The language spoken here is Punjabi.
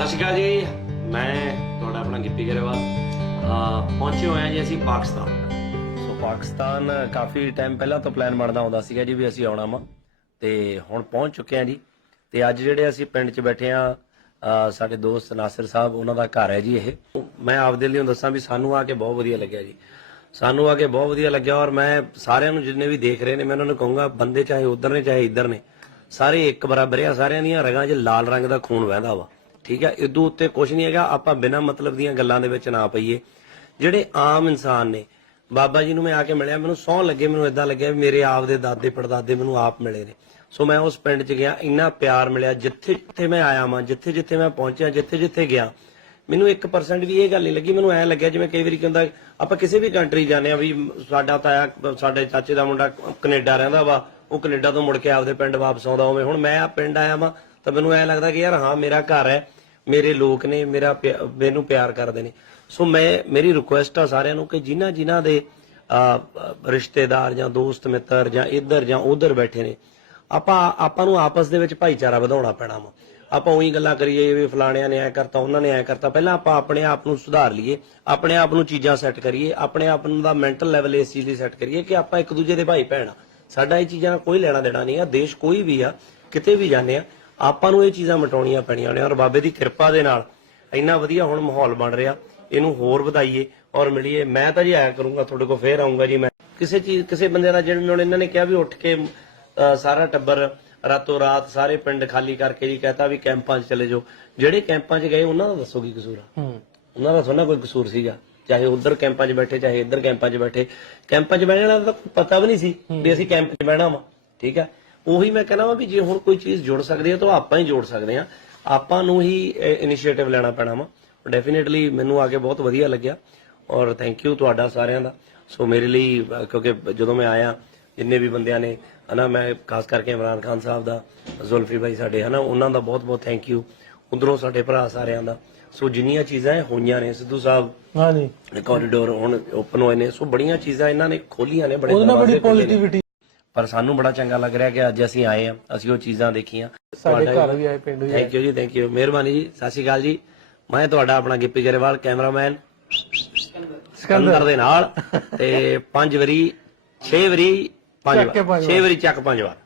सत श्री अकाल जी, मैं ਤੁਹਾਡਾ ਆਪਣਾ ਗਿੱਪੀ ਗਰੇਵਾਲ ਪਹੁੰਚੇ ਹੋਏ ਹਾਂ ਜੀ ਅਸੀਂ ਪਾਕਿਸਤਾਨ। ਸੋ ਪਾਕਿਸਤਾਨ ਕਾਫੀ ਟਾਈਮ ਪਹਿਲਾਂ ਤੋਂ ਪਲਾਨ ਬਣਦਾ ਹੁੰਦਾ ਸੀਗਾ ਜੀ ਵੀ ਅਸੀਂ ਆਉਣਾ ਵਾ, ਤੇ ਹੁਣ ਪਹੁੰਚ ਚੁੱਕੇ ਹਾਂ ਜੀ। ਤੇ ਅੱਜ ਜਿਹੜੇ ਅਸੀਂ ਪਿੰਡ 'ਚ ਬੈਠੇ ਹਾਂ, ਸਾਡੇ ਦੋਸਤ ਨਾਸਿਰ ਸਾਹਿਬ ਉਹਨਾਂ ਦਾ ਘਰ ਹੈ ਜੀ ਇਹ। ਮੈਂ ਆਪਦੇ ਲਈ ਦੱਸਾਂ ਵੀ ਸਾਨੂੰ ਆ ਕੇ ਬਹੁਤ ਵਧੀਆ ਲੱਗਿਆ ਜੀ, ਸਾਨੂੰ ਆ ਕੇ ਬਹੁਤ ਵਧੀਆ ਲੱਗਿਆ। ਔਰ ਮੈਂ ਸਾਰਿਆਂ ਨੂੰ ਜਿੰਨੇ ਵੀ ਦੇਖ ਰਹੇ ਨੇ ਮੈਂ ਉਹਨਾਂ ਨੂੰ ਕਹੂੰਗਾ, ਬੰਦੇ ਚਾਹੇ ਉਧਰ ਨੇ ਚਾਹੇ ਇੱਧਰ ਨੇ, ਸਾਰੇ ਇੱਕ ਬਰਾਬਰ ਆ। ਸਾਰਿਆਂ ਦੀਆਂ ਰਗਾਂ 'ਚ ਲਾਲ ਰੰਗ ਦਾ ਖੂਨ ਵਹਿੰਦਾ ਵਾ, ਠੀਕ ਹੈ। ਇਦੋਂ ਉੱਤੇ ਕੁਛ ਨਹੀਂ ਹੈਗਾ। ਆਪਾਂ ਬਿਨਾਂ ਮਤਲਬ ਦੀਆਂ ਗੱਲਾਂ ਦੇ ਵਿੱਚ ਨਾ ਪਈਏ। ਜਿਹੜੇ ਆਮ ਇਨਸਾਨ ਨੇ, ਬਾਬਾ ਜੀ ਨੂੰ ਮੈਂ ਆ ਕੇ ਮਿਲਿਆ, ਮੈਨੂੰ ਸਹੁੰ ਲੱਗੇ, ਮੈਨੂੰ ਇਦਾਂ ਲੱਗਿਆ ਵੀ ਮੇਰੇ ਆਪ ਦੇ ਦਾਦੇ ਪੜਦਾਦੇ ਮੈਨੂੰ ਆਪ ਮਿਲੇ ਨੇ। ਸੋ ਮੈਂ ਉਸ ਪਿੰਡ 'ਚ ਗਿਆ, ਇੰਨਾ ਪਿਆਰ ਮਿਲਿਆ। ਜਿੱਥੇ ਜਿੱਥੇ ਮੈਂ ਆਇਆ ਵਾਂ, ਜਿੱਥੇ ਜਿੱਥੇ ਮੈਂ ਪਹੁੰਚਿਆ, ਜਿੱਥੇ ਜਿੱਥੇ ਗਿਆ, ਮੈਨੂੰ 1% ਵੀ ਇਹ ਗੱਲ ਨਹੀਂ ਲੱਗੀ। ਮੈਨੂੰ ਐਂ ਲੱਗਿਆ ਜਿਵੇਂ ਕਈ ਵਾਰੀ ਕਹਿੰਦਾ ਆਪਾਂ ਕਿਸੇ ਵੀ ਕੰਟਰੀ ਜਾਂਦੇ ਆ ਵੀ ਸਾਡਾ ਤਾਇਆ, ਸਾਡੇ ਚਾਚੇ ਦਾ ਮੁੰਡਾ ਕੈਨੇਡਾ ਰਹਿੰਦਾ ਵਾ, ਉਹ ਕੈਨੇਡਾ ਤੋਂ ਮੁੜ ਕੇ ਆਪਦੇ ਪਿੰਡ ਵਾਪਸ ਆਉਂਦਾ ਹੋਵੇ। ਹੁਣ ਮੈਂ ਆ ਪਿੰਡ ਆਇਆ ਵਾਂ ਤਾਂ ਮੈਨੂੰ ਐਂ ਲੱਗਦਾ ਕਿ ਯਾਰ ਹਾਂ ਮੇਰਾ ਘਰ ਹੈ, ਮੇਰੇ ਲੋਕ ਨੇ, ਮੈਨੂੰ ਪਿਆਰ ਕਰਦੇ ਨੇ। ਸੋ ਮੇਰੀ ਰਿਕੁਐਸਟ ਆ ਸਾਰਿਆਂ ਨੂੰ ਕਿ ਜਿਨ੍ਹਾਂ ਦੇ ਰਿਸ਼ਤੇਦਾਰ ਜਾਂ ਦੋਸਤ ਮਿੱਤਰ ਜਾਂ ਇੱਧਰ ਜਾਂ ਉੱਧਰ ਬੈਠੇ ਨੇ, ਆਪਾਂ ਨੂੰ ਆਪਸ ਦੇ ਵਿੱਚ ਭਾਈਚਾਰਾ ਵਧਾਉਣਾ ਪੈਣਾ ਵਾ। ਆਪਾਂ ਉਹੀ ਗੱਲਾਂ ਕਰੀਏ ਵੀ ਫਲਾਣਿਆਂ ਨੇ ਐ ਕਰਤਾ, ਉਹਨਾਂ ਨੇ ਐ ਕਰਤਾ। ਪਹਿਲਾਂ ਆਪਾਂ ਆਪਣੇ ਆਪ ਨੂੰ ਸੁਧਾਰ ਲਈਏ, ਆਪਣੇ ਆਪ ਨੂੰ ਚੀਜ਼ਾਂ ਸੈੱਟ ਕਰੀਏ, ਆਪਣੇ ਆਪ ਨੂੰ ਦਾ ਮੈਂਟਲ ਲੈਵਲ ਇਸ ਚੀਜ਼ ਲਈ ਸੈੱਟ ਕਰੀਏ ਕਿ ਆਪਾਂ ਇੱਕ ਦੂਜੇ ਦੇ ਭਾਈ ਭੈਣ ਆ। ਸਾਡਾ ਇਹ ਚੀਜ਼ਾਂ ਨਾਲ ਕੋਈ ਲੈਣਾ ਦੇਣਾ ਨਹੀਂ ਆ। ਦੇਸ਼ ਕੋਈ ਵੀ ਆ, ਕਿਤੇ ਵੀ ਜਾਂਦੇ ਆ, ਆਪਾਂ ਨੂੰ ਇਹ ਚੀਜ਼ਾਂ ਮਿਟਾਉਣੀਆਂ ਪੈਣੀਆਂ ਨੇ। ਔਰ ਬਾਬੇ ਦੀ ਕਿਰਪਾ ਦੇ ਨਾਲ ਇੰਨਾ ਵਧੀਆ ਹੁਣ ਮਾਹੌਲ ਬਣ ਰਿਹਾ, ਇਹਨੂੰ ਹੋਰ ਵਧਾਈਏ ਔਰ ਮਿਲੀਏ। ਮੈਂ ਤਾਂ ਜੀ ਆਇਆ ਕਰੂੰਗਾ ਤੁਹਾਡੇ ਕੋਲ, ਫੇਰ ਆਉਂਗਾ ਜੀ। ਮੈਂ ਕਿਸੇ ਬੰਦੇ ਦਾ ਜਿਹੜੇ ਹੁਣ ਇਹਨਾਂ ਨੇ ਕਿਹਾ ਵੀ ਉੱਠ ਕੇ ਸਾਰਾ ਟੱਬਰ ਰਾਤੋਂ ਰਾਤ ਸਾਰੇ ਪਿੰਡ ਖਾਲੀ ਕਰਕੇ ਜੀ ਕਹਤਾ ਵੀ ਕੈਂਪਾਂ 'ਚ ਚਲੇ ਜਾਓ। ਜਿਹੜੇ ਕੈਂਪਾਂ 'ਚ ਗਏ ਉਹਨਾਂ ਦਾ ਦੱਸੋ ਕੀ ਕਸੂਰ ਆ? ਉਹਨਾਂ ਦਾ ਥੋੜਾ ਕੋਈ ਕਸੂਰ ਸੀਗਾ, ਚਾਹੇ ਉਧਰ ਕੈਂਪਾਂ 'ਚ ਬੈਠੇ ਚਾਹੇ ਇੱਧਰ ਕੈਂਪਾਂ 'ਚ ਬੈਠੇ। ਕੈਂਪਾਂ 'ਚ ਬਹਿਣ ਵਾਲਾ ਤਾਂ ਪਤਾ ਵੀ ਨਹੀਂ ਸੀ ਵੀ ਅਸੀਂ ਕੈਂਪ 'ਚ ਬਹਿਣਾ ਵਾ, ਠੀਕ ਹੈ। ਉਹੀ ਮੈਂ ਕਹਿਣਾ ਵਾ ਵੀ ਜੇ ਹੁਣ ਕੋਈ ਚੀਜ਼ ਜੁੜ ਸਕਦੀ ਹੈ ਤਾਂ ਆਪਾਂ ਹੀ ਜੋੜ ਸਕਦੇ ਹਾਂ। ਆਪਾਂ ਨੂੰ ਹੀ ਇਨੀਸ਼ੀਏਟਿਵ ਲੈਣਾ ਪੈਣਾ ਵਾ। ਡੈਫੀਨੇਟਲੀ ਮੈਨੂੰ ਆ ਕੇ ਬਹੁਤ ਵਧੀਆ ਲੱਗਿਆ ਔਰ ਥੈਂਕ ਯੂ ਤੁਹਾਡਾ ਸਾਰਿਆਂ ਦਾ। ਸੋ ਮੇਰੇ ਲਈ, ਕਿਉਂਕਿ ਜਦੋਂ ਮੈਂ ਆਇਆ ਜਿੰਨੇ ਵੀ ਬੰਦਿਆਂ ਨੇ ਹਨਾ, ਮੈਂ ਖਾਸ ਕਰਕੇ ਇਮਰਾਨ ਖਾਨ ਸਾਹਿਬ ਦਾ, ਜ਼ੁਲਫੀ ਭਾਈ ਸਾਡੇ ਹਨਾ, ਉਹਨਾਂ ਦਾ ਬਹੁਤ ਬਹੁਤ ਥੈਂਕ ਯੂ। ਉਧਰੋਂ ਸਾਡੇ ਭਰਾ ਸਾਰਿਆਂ ਦਾ। ਸੋ ਜਿੰਨੀਆਂ ਚੀਜ਼ਾਂ ਹੋਈਆਂ ਨੇ, ਸਿੱਧੂ ਸਾਹਿਬ ਕੋਰੀਡੋਰ ਹੁਣ ਓਪਨ ਹੋਏ ਨੇ, ਸੋ ਬੜੀਆਂ ਚੀਜ਼ਾਂ ਇਹਨਾਂ ਨੇ ਖੋਲੀਆਂ ਨੇ, ਬੜੇ ਪਰ ਸਾਨੂੰ ਬੜਾ ਚੰਗਾ ਲੱਗ ਰਿਹਾ ਕਿ ਅੱਜ ਅਸੀਂ ਆਏ ਆ, ਅਸੀਂ ਉਹ ਚੀਜ਼ਾਂ ਦੇਖੀਆਂ। ਸਾਡੇ ਘਰ ਵੀ ਆਏ ਪਿੰਡ ਵੀ। ਥੈਂਕ ਯੂ ਜੀ, ਥੈਂਕ ਯੂ, ਮਿਹਰਬਾਨੀ ਜੀ। ਸਤਿ ਸ਼੍ਰੀ ਅਕਾਲ ਜੀ। ਮੈਂ ਤੁਹਾਡਾ ਆਪਣਾ ਗਿੱਪੀ ਗਰੇਵਾਲ, ਕੈਮਰਾਮੈਨ ਸਿਕੰਦਰ ਦੇ ਨਾਲ। ਤੇ 5 ਵਾਰੀ 6 ਵਾਰੀ 5 ਵਾਰ 6 ਵਾਰੀ ਚੱਕ 5 ਵਾਰ।